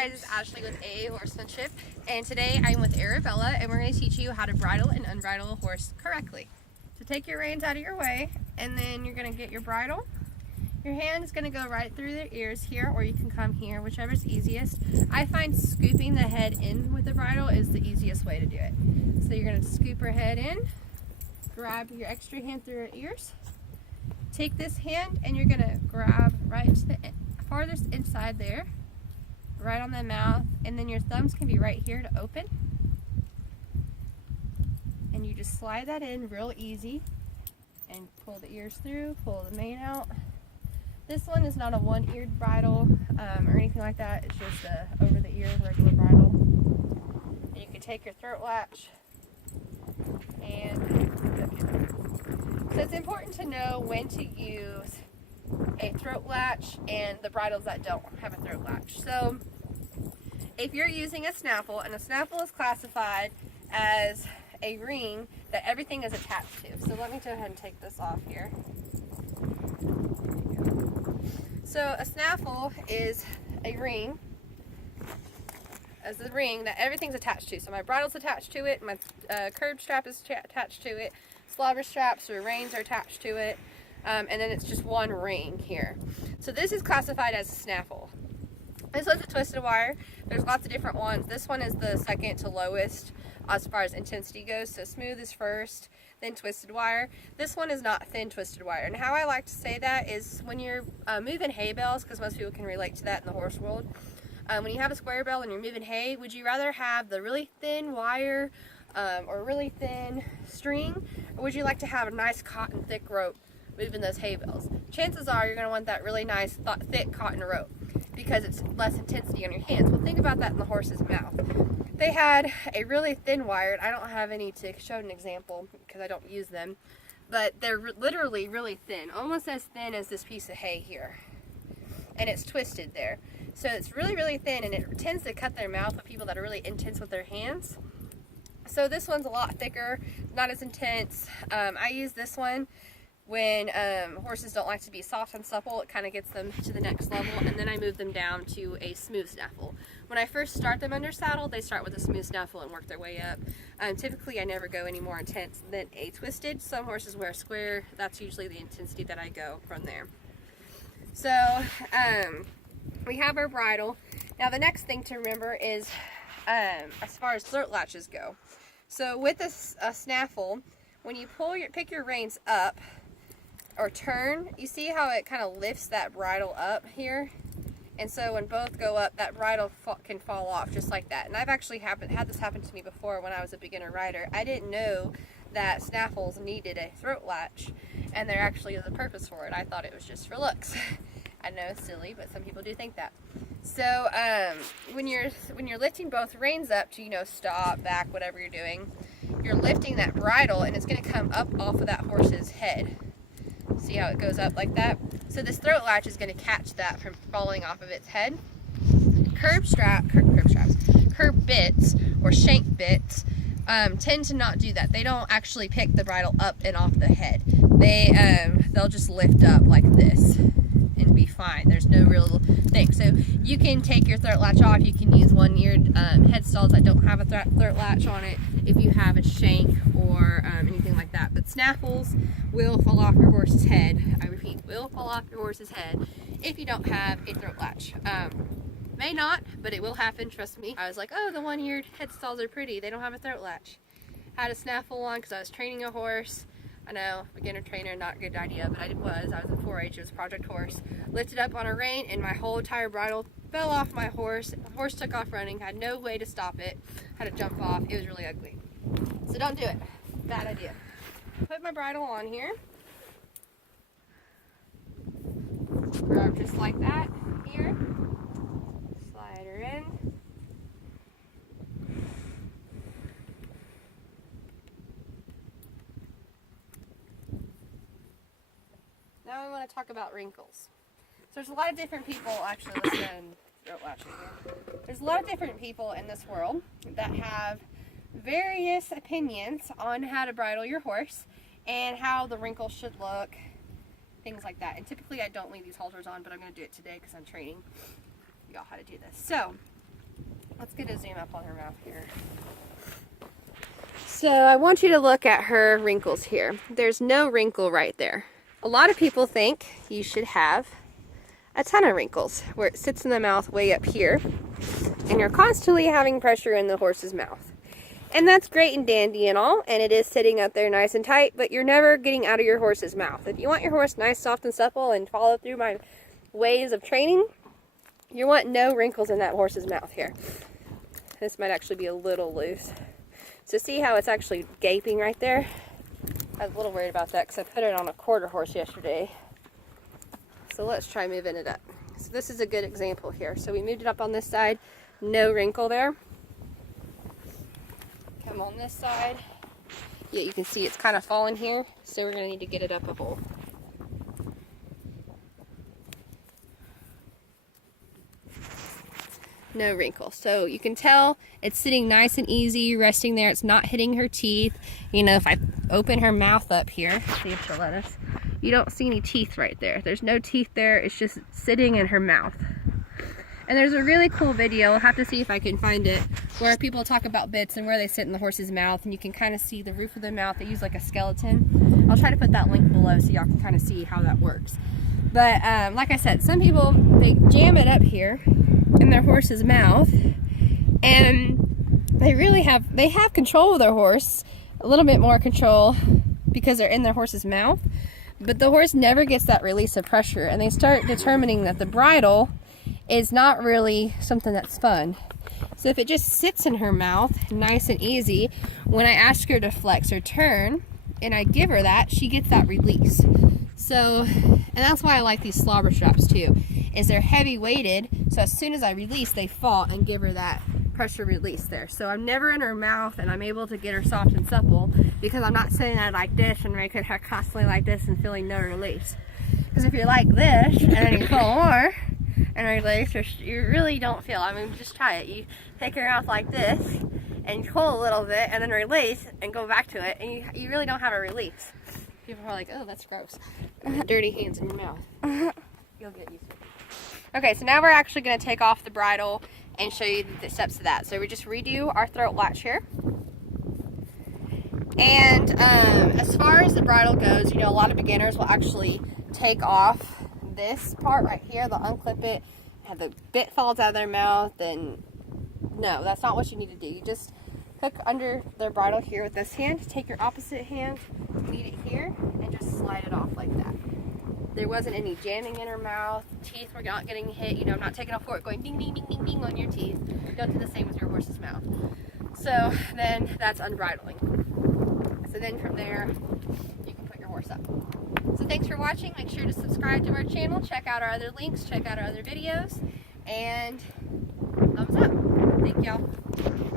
guys, it's Ashley with A Horsemanship, and today I'm with Arabella, and we're going to teach you how to bridle and unbridle a horse correctly. So take your reins out of your way, and then you're going to get your bridle. Your hand is going to go right through the ears here, or you can come here, whichever's easiest. I find scooping the head in with the bridle is the easiest way to do it. So you're going to scoop her head in, grab your extra hand through her ears, take this hand, and you're going to grab right to the farthest inside there, right on the mouth, and then your thumbs can be right here to open. And you just slide that in real easy and pull the ears through, pull the mane out. This one is not a one-eared bridle or anything like that. It's just a over-the-ear regular bridle. And you can take your throat latch and hook it. So it's important to know when to use a throat latch and the bridles that don't have a throat latch. So if you're using a snaffle, and a snaffle is classified as a ring that everything is attached to. So let me go ahead and take this off here. So a snaffle is a ring, that everything's attached to. So my bridle's attached to it, my curb strap is attached to it, slobber straps or reins are attached to it, and then it's just one ring here. So this is classified as a snaffle. This one's a twisted wire. There's lots of different ones. This one is the second to lowest as far as intensity goes. So smooth is first, then twisted wire. This one is not thin twisted wire. And how I like to say that is when you're moving hay bales, because most people can relate to that in the horse world. When you have a square bale and you're moving hay, would you rather have the really thin wire or really thin string, or would you like to have a nice cotton thick rope moving those hay bales? Chances are you're going to want that really nice thick cotton rope, because it's less intensity on your hands. Well, think about that in the horse's mouth. They had a really thin wire. I don't have any to show an example because I don't use them, but they're literally really thin, almost as thin as this piece of hay here, and it's twisted there. So it's really, really thin, and it tends to cut their mouth with people that are really intense with their hands. So this one's a lot thicker, not as intense. I use this one when horses don't like to be soft and supple. It kind of gets them to the next level, and then I move them down to a smooth snaffle. When I first start them under saddle, they start with a smooth snaffle and work their way up. Typically I never go any more intense than a twisted. Some horses wear square. That's usually the intensity that I go from there. So we have our bridle. Now the next thing to remember is as far as throat latches go. So with a snaffle, when you pick your reins up or turn, you see how it kind of lifts that bridle up here? And so when both go up, that bridle can fall off just like that. And I've actually had this happen to me before when I was a beginner rider. I didn't know that snaffles needed a throat latch, and there actually is a purpose for it. I thought it was just for looks. I know it's silly, but some people do think that. So when you're lifting both reins up to, stop, back, whatever you're doing, you're lifting that bridle, and it's going to come up off of that horse's head. See how it goes up like that? So this throat latch is going to catch that from falling off of its head. Curb bits or shank bits tend to not do that. They don't actually pick the bridle up and off the head. They'll just lift up like this and be fine. There's no real thing. So you can take your throat latch off. You can use one-eared headstalls that don't have a throat latch on it if you have a shank or anything like that. But snaffles will fall off your horse's head. I repeat, will fall off your horse's head if you don't have a throat latch. May not, but it will happen, trust me. I was like, oh, the one-eared headstalls are pretty. They don't have a throat latch. Had a snaffle on because I was training a horse. I know, beginner trainer, not a good idea, but I was in 4-H, it was Project Horse. Lifted up on a rein, and my whole entire bridle fell off my horse. The horse took off running, had no way to stop it, had to jump off. It was really ugly. So don't do it. Bad idea. Put my bridle on here. Grab just like that here. Slide her in. Now we want to talk about wrinkles. So there's a lot of different people, actually, throat latching here. There's a lot of different people in this world that have various opinions on how to bridle your horse and how the wrinkles should look, things like that. And typically I don't leave these halters on, but I'm going to do it today because I'm training y'all how to do this. So Let's get a zoom up on her mouth here. So I want you to look at her wrinkles here. There's no wrinkle right there. A lot of people think you should have a ton of wrinkles where it sits in the mouth way up here and you're constantly having pressure in the horse's mouth. And that's great and dandy and all, and it is sitting up there nice and tight, but you're never getting out of your horse's mouth. If you want your horse nice, soft, and supple and follow through my ways of training, you want no wrinkles in that horse's mouth here. This might actually be a little loose. So see how it's actually gaping right there? I was a little worried about that because I put it on a quarter horse yesterday. So let's try moving it up. So this is a good example here. So we moved it up on this side, no wrinkle there. Come on this side. Yeah, you can see it's kind of fallen here, so we're going to need to get it up a hole. No wrinkle. So you can tell it's sitting nice and easy, resting there. It's not hitting her teeth. You know, if I open her mouth up here, see if she'll let us, you don't see any teeth right there. There's no teeth there. It's just sitting in her mouth. And there's a really cool video, I'll have to see if I can find it, where people talk about bits and where they sit in the horse's mouth, and you can kind of see the roof of the mouth. They use like a skeleton. I'll try to put that link below so y'all can kind of see how that works. But like I said, some people, they jam it up here in their horse's mouth, and they have control of their horse, a little bit more control because they're in their horse's mouth, but the horse never gets that release of pressure, and they start determining that the bridle is not really something that's fun. So if it just sits in her mouth nice and easy, when I ask her to flex or turn and I give her that, she gets that release. So, and that's why I like these slobber straps too, is they're heavy weighted, so as soon as I release, they fall and give her that pressure release there. So I'm never in her mouth, and I'm able to get her soft and supple because I'm not sitting there like this and making her constantly like this and feeling no release. Because if you're like this and then you pull more and release, you really don't feel. I mean, just try it. You take her mouth like this and pull a little bit and then release and go back to it, and you really don't have a release. People are like, oh, that's gross. Dirty hands in your mouth. You'll get used to it. Okay, so now we're actually going to take off the bridle and show you the steps to that. So we just redo our throat latch here. And as far as the bridle goes, you know, a lot of beginners will actually take off this part right here. They'll unclip it, have the bit falls out of their mouth, and no, that's not what you need to do. You just hook under their bridle here with this hand, take your opposite hand, meet it here, and just slide it off like that. There wasn't any jamming in her mouth, teeth were not getting hit, you know, I'm not taking a fork going ding, ding, ding, ding, ding on your teeth. Don't do the same with your horse's mouth. So then that's unbridling. So then from there, you can put your horse up. So thanks for watching. Make sure to subscribe to our channel, check out our other links, check out our other videos, and thumbs up. Thank y'all.